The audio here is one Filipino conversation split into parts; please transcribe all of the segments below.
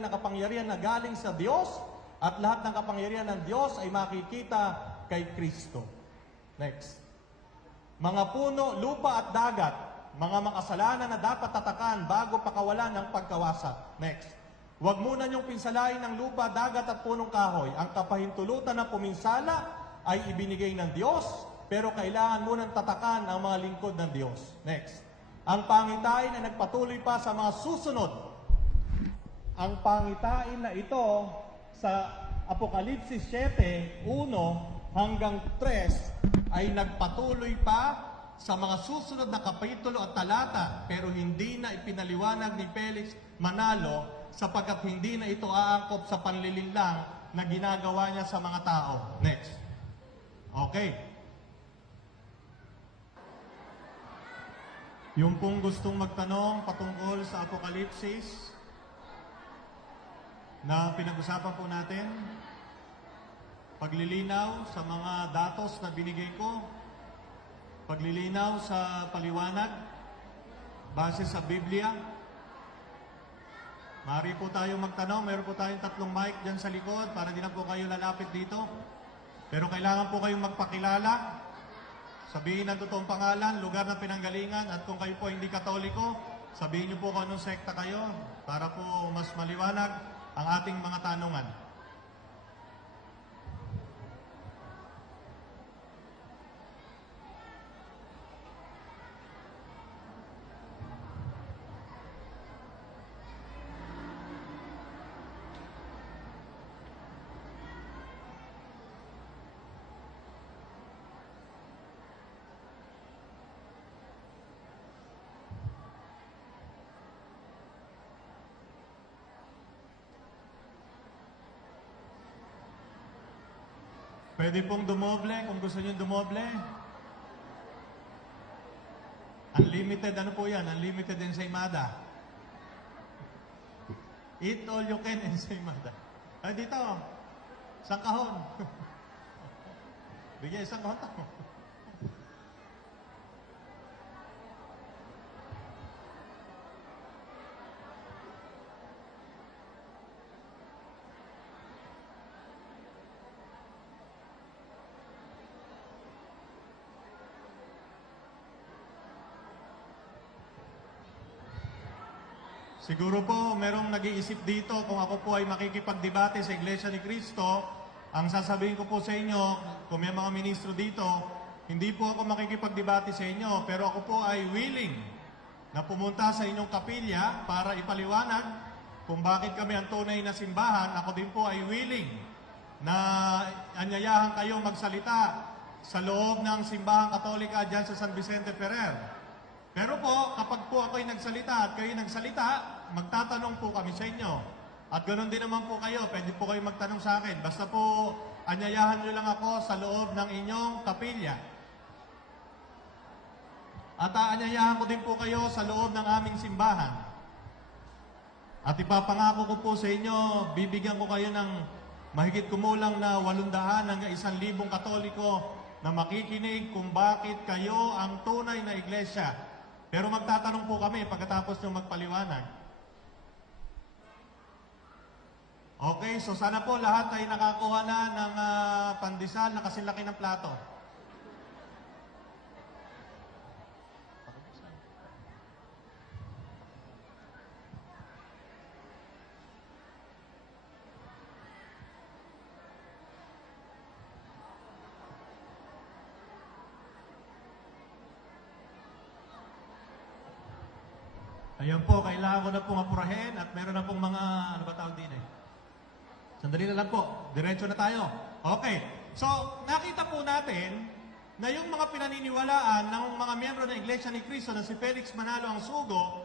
ng kapangyarihan na galing sa Diyos at lahat ng kapangyarihan ng Diyos ay makikita kay Kristo. Next. Mga puno, lupa at dagat, mga makasalanan na dapat tatakan bago pakawalan ng pagkawasa. Next. Huwag muna niyong pinsalain ng lupa, dagat at punong kahoy. Ang kapahintulutan ng puminsala ay ibinigay ng Diyos, pero kailangan munang tatakan ang mga lingkod ng Diyos. Next. Ang pangitain ay nagpatuloy pa sa mga susunod. Ang pangitain na ito sa Apokalipsis 7, 1 hanggang 3 ay nagpatuloy pa sa mga susunod na kapitulo at talata pero hindi na ipinaliwanag ni Felix Manalo sapagkat hindi na ito aangkop sa panlilinlang na ginagawa niya sa mga tao. Next. Okay. Yung pong gustong magtanong patungkol sa Apokalipsis na pinag-usapan po natin, paglilinaw sa mga datos na binigay ko, paglilinaw sa paliwanag, base sa Biblia. Mari po tayo magtanong, meron po tayong tatlong mic dyan sa likod para di na po kayo lalapit dito. Pero kailangan po kayong magpakilala, sabihin ang totoong pangalan, lugar ng pinanggalingan, at kung kayo po hindi katoliko, sabihin niyo po kung anong sekta kayo para po mas maliwanag ang ating mga tanungan. Pwede pong dumoble kung gusto niyo dumoble. Unlimited, ano po yan? Unlimited ensaymada. Eat all you can ensaymada. Ay, dito. Isang kahon. Bigyan isang kahon to. Siguro po merong nag-iisip dito kung ako po ay makikipagdebate sa Iglesia ni Cristo. Ang sasabihin ko po sa inyo, kung may mga ministro dito, hindi po ako makikipagdebate sa inyo, pero ako po ay willing na pumunta sa inyong kapilya para ipaliwanag kung bakit kami ang tunay na simbahan. Ako din po ay willing na anyayahan kayo magsalita sa loob ng simbahang katolika dyan sa San Vicente Ferrer. Pero po, kapag po ako'y nagsalita at kayo nagsalita, magtatanong po kami sa inyo. At ganoon din naman po kayo, pwede po kayo magtanong sa akin. Basta po, anyayahan nyo lang ako sa loob ng inyong kapilya. At aanyayahan ko din po kayo sa loob ng aming simbahan. At ipapangako ko po sa inyo, bibigyan ko kayo ng mahigit kumulang na 800 hanggang 1,000 katoliko na makikinig kung bakit kayo ang tunay na iglesia. Pero magtatanong po kami pagkatapos nyo magpaliwanag. Okay, so sana po lahat ay nakakuha na ng ah, pandesal na kasilaki ng plato. Ayan po, kailangan ko na pong apurahin at meron na pong mga, ano ba tawag din eh? Sandali na lang po, diretso na tayo. Okay, so nakita po natin na yung mga pinaniniwalaan ng mga miyembro ng Iglesia ni Cristo na si Felix Manalo ang sugo,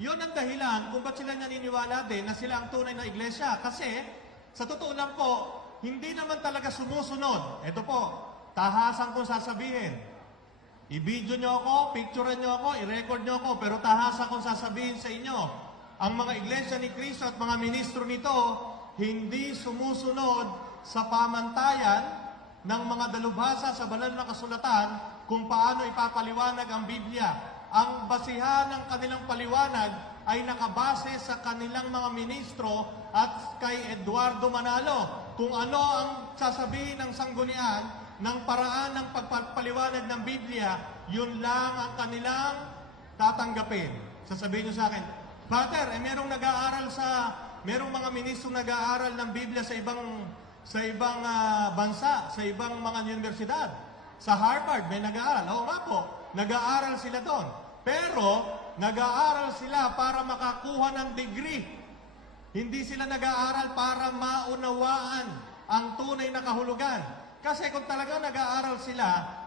yun ang dahilan kung ba't sila naniniwala din na sila ang tunay na iglesia. Kasi, sa totoo lang po, hindi naman talaga sumusunod. Ito po, tahasan kong sasabihin. I-video nyo ako, picturean nyo ako, i-record nyo ako, pero tahasan kong sasabihin sa inyo, ang mga iglesia ni Cristo at mga ministro nito, hindi sumusunod sa pamantayan ng mga dalubhasa sa banal na kasulatan kung paano ipapaliwanag ang Biblia. ang basihan ng kanilang paliwanag ay nakabase sa kanilang mga ministro at kay Eduardo Manalo. Kung ano ang sasabihin ng sanggunian ng paraan ng pagpapaliwanag ng Biblia, yun lang ang kanilang tatanggapin. Sasabihin nyo sa akin, Father, eh merong nag-aaral sa, merong mga ministro nag-aaral ng Biblia sa ibang sa ibang ah, bansa, sa ibang mga universidad. Sa Harvard, may nag-aaral. Oo nga po, nag-aaral sila doon. Pero, nag-aaral sila para makakuha ng degree. Hindi sila nag-aaral para maunawaan ang tunay na kahulugan. Kasi kung talaga nag-aaral sila,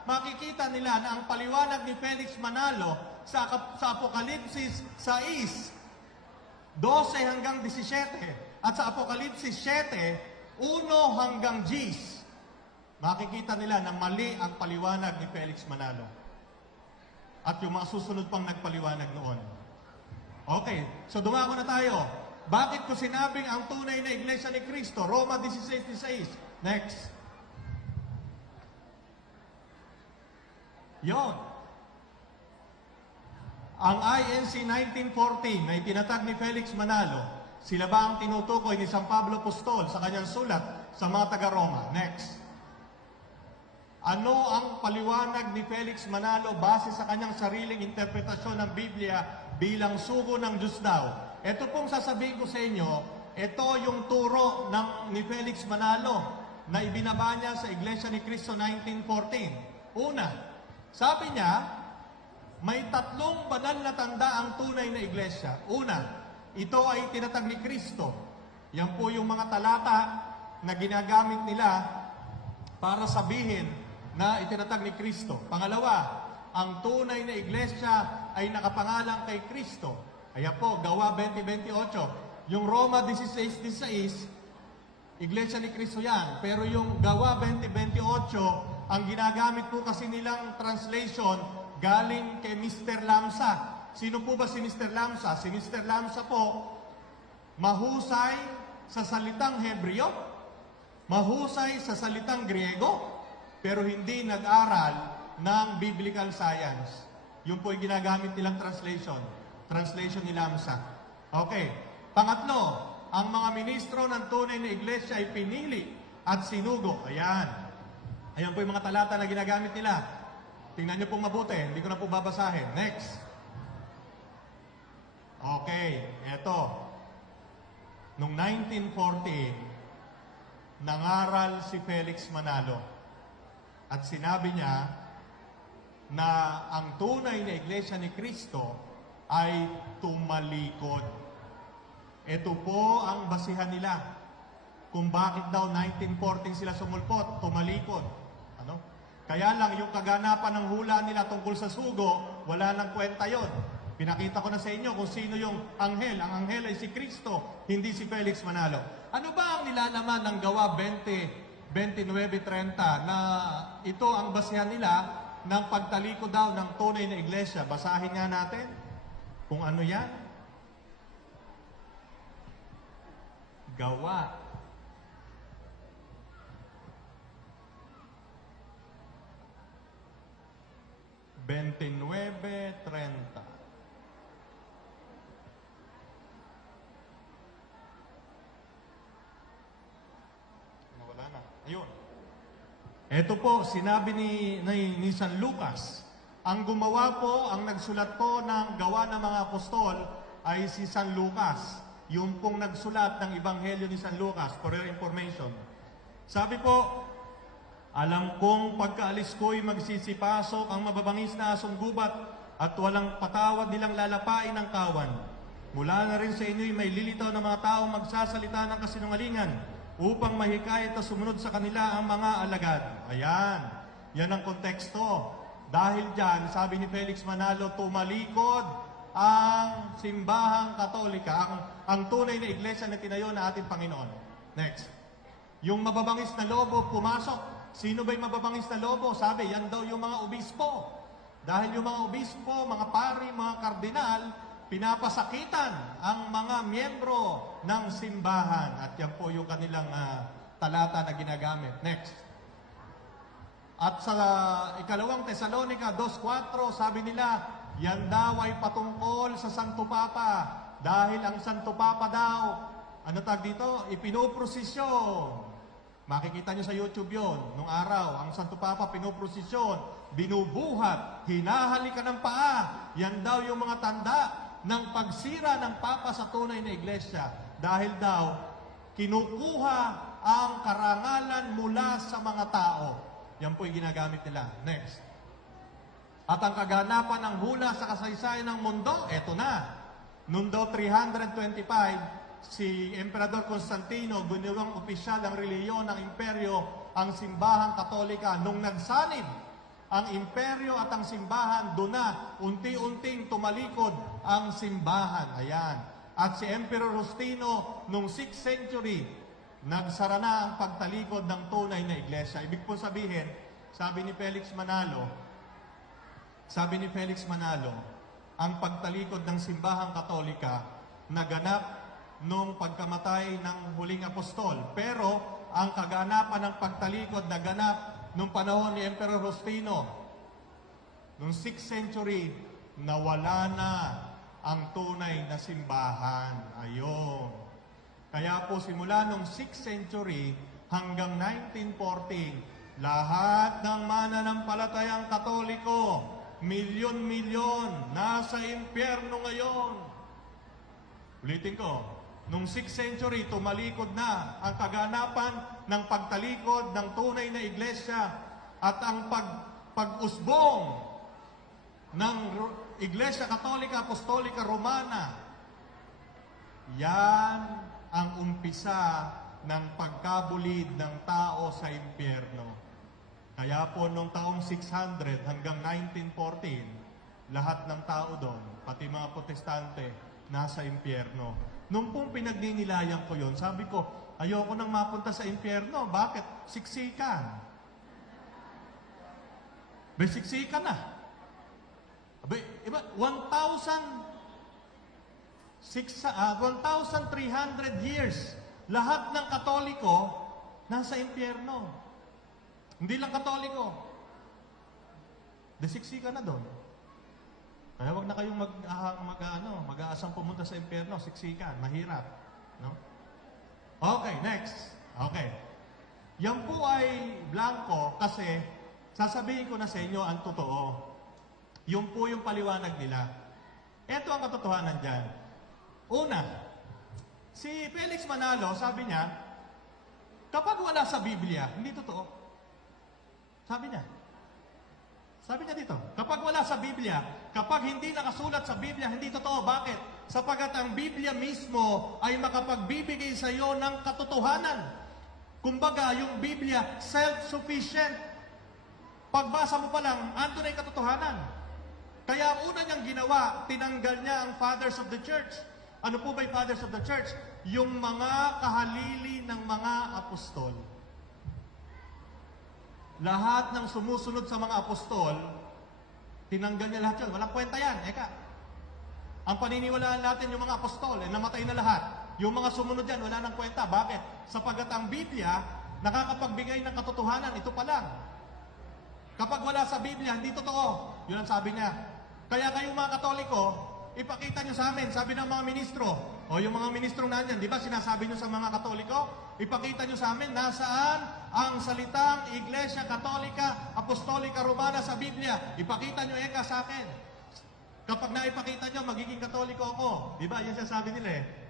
makikita nila na ang paliwanag ni Felix Manalo sa, sa Apokalipsis 6, 12 hanggang 17, at sa Apokalipsis 7, 1 hanggang 10, makikita nila na mali ang paliwanag ni Felix Manalo. At yung mga susunod pang nagpaliwanag noon. Okay, so dumako na tayo. Bakit ko sinabing ang tunay na iglesia ni Kristo? Roma 16.16. Next. Yon. Ang INC 1914 na itinatag ni Felix Manalo, sila ba ang tinutukoy ni San Pablo Apostol sa kanyang sulat sa mga taga-Roma? Next. Ano ang paliwanag ni Felix Manalo base sa kanyang sariling interpretasyon ng Biblia bilang sugo ng Diyos daw? Ito pong sasabihin ko sa inyo, ito yung turo ng ni Felix Manalo na ibinaba niya sa Iglesia ni Cristo 1914. Una, sabi niya, may tatlong banal na tanda ang tunay na iglesia. Una, ito ay tinatag ni Kristo. Yan po yung mga talata na ginagamit nila para sabihin na itinatag ni Kristo. Pangalawa, ang tunay na iglesia ay nakapangalan kay Kristo. Kaya po, Gawa 20.28. Yung Roma 16.16, Iglesia ni Kristo yan. Pero yung Gawa 20.28, ang ginagamit po kasi nilang translation galing kay Mr. Lamsa. Sino po ba si Mr. Lamsa? Si Mr. Lamsa po, mahusay sa salitang Hebreo, mahusay sa salitang Griego, pero hindi nag-aral ng biblical science. Yun po yung ginagamit nilang translation. Translation ni Lamsa. Okay. Pangatlo, ang mga ministro ng tunay na iglesia ay pinili at sinugo. Ayan. Ayan po yung mga talata na ginagamit nila. Tingnan niyo pong mabuti, hindi ko na po babasahin. Next. Okay, eto. Noong 1940, nangaral si Felix Manalo at sinabi niya na ang tunay na iglesia ni Kristo ay tumalikod. Ito po ang basihan nila kung bakit daw 1914 sila sumulpot, tumalikod. Kaya lang yung kaganapan ng hula nila tungkol sa sugo, wala nang kwenta yon. Pinakita ko na sa inyo kung sino yung anghel. Ang anghel ay si Kristo, hindi si Felix Manalo. Ano ba ang nilalaman ng gawa 20, 29.30 na ito ang basihan nila ng pagtaliko daw ng tunay na iglesia? Basahin nga natin kung ano yan. Gawa 29.30. Nawala na. Ayun. Ito po, sinabi ni, ni, ni San Lucas, ang gumawa po, ang nagsulat po ng gawa ng mga apostol ay si San Lucas. Yung pong nagsulat ng Ebanghelyo ni San Lucas, for your information. Sabi po, alam kong pagkaalis ko'y magsisipasok ang mababangis na asong gubat at walang patawad nilang lalapain ng kawan. Mula na rin sa inyo'y may lilitaw na mga taong magsasalita ng kasinungalingan upang mahikayat at sumunod sa kanila ang mga alagad. Ayan, yan ang konteksto. Dahil dyan, sabi ni Felix Manalo, tumalikod ang simbahang katolika, ang, ang tunay na iglesia na tinayo na ating Panginoon. Next. Yung mababangis na lobo pumasok. Sino ba yung mababangis na lobo? Sabi, yan daw yung mga obispo. Dahil yung mga obispo, mga pari, mga kardinal, pinapasakitan ang mga miyembro ng simbahan. At yan po yung kanilang ah, talata na ginagamit. Next. At sa ikalawang Tesalonica 2.4, sabi nila, yan daw ay patungkol sa Santo Papa. Dahil ang Santo Papa daw, ano tag dito? Ipinoprosisyon. Makikita nyo sa YouTube yon nung araw, ang Santo Papa pinoprosisyon, binubuhat, hinahalikan ng paa. Yan daw yung mga tanda ng pagsira ng Papa sa tunay na iglesia. Dahil daw, kinukuha ang karangalan mula sa mga tao. Yan po yung ginagamit nila. Next. At ang kaganapan ng hula sa kasaysayan ng mundo, eto na. Noong daw 325, si Emperador Constantino, ginawang opisyal ng reliyon ng imperyo, ang simbahang katolika. Nung nagsanib ang imperyo at ang simbahan, doon na unti-unting tumalikod ang simbahan. Ayan. At si Emperor Justino, nung 6th century, nagsara na ang pagtalikod ng tunay na iglesia. Ibig po sabihin, sabi ni Felix Manalo, sabi ni Felix Manalo, ang pagtalikod ng simbahang katolika naganap nung pagkamatay ng huling apostol. Pero ang kaganapan ng pagtalikod naganap nung panahon ni Emperor Justino. Nung 6th century, nawala na ang tunay na simbahan. Ayon. Kaya po simula nung 6th century hanggang 1914, lahat ng mananampalatayang katoliko, milyon-milyon, nasa impyerno ngayon. Ulitin ko, nung 6th century, tumalikod na ang kaganapan ng pagtalikod ng tunay na iglesia at ang pag, pag-usbong ng Iglesia Katolika Apostolika Romana. Yan ang umpisa ng pagkabulid ng tao sa impyerno. Kaya po nung taong 600 hanggang 1914, lahat ng tao doon, pati mga protestante, nasa impyerno. Nung pong pinagninilayan ko yon, sabi ko, ayoko nang mapunta sa impyerno. Bakit? Siksikan. May siksikan na. Abay, iba, 1,000 Six, ah, 1,300 years. Lahat ng katoliko nasa impyerno. Hindi lang katoliko. Desiksi ka na doon. Kaya wag na kayong mag, ah, mag, ano, mag-aasang pumunta sa impyerno. Siksikan. Mahirap. No? Okay, next. Okay. Yan po ay blanco kasi sasabihin ko na sa inyo ang totoo. Yun po yung paliwanag nila. Ito ang katotohanan dyan. Una, si Felix Manalo, sabi niya, kapag wala sa Biblia, hindi totoo. Sabi niya. Sabi niya dito, kapag wala sa Biblia, kapag hindi nakasulat sa Biblia, hindi totoo. Bakit? Sapagat ang Biblia mismo ay makapagbibigay sa iyo ng katotohanan. Kumbaga, yung Biblia, self-sufficient. Pagbasa mo pa lang, ando na yung katotohanan. Kaya ang una niyang ginawa, tinanggal niya ang fathers of the church. Ano po ba yung fathers of the church? Yung mga kahalili ng mga apostol. Lahat ng sumusunod sa mga apostol, tinanggal niya lahat yun. Walang kwenta yan. Eka. Ang paniniwalaan natin yung mga apostol, eh, namatay na lahat. Yung mga sumunod yan, wala nang kwenta. Bakit? Sapagat ang Biblia, nakakapagbigay ng katotohanan. Ito pa lang. Kapag wala sa Biblia, hindi totoo. Yun ang sabi niya. Kaya kayong mga katoliko, ipakita nyo sa amin, sabi ng mga ministro, o yung mga ministrong nandyan, di ba sinasabi nyo sa mga katoliko, ipakita nyo sa amin, nasaan ang salitang Iglesia Katolika Apostolika Romana sa Biblia. Ipakita nyo eka sa akin. Kapag naipakita nyo, magiging katoliko ako. Di ba? Yan siya sabi nila eh.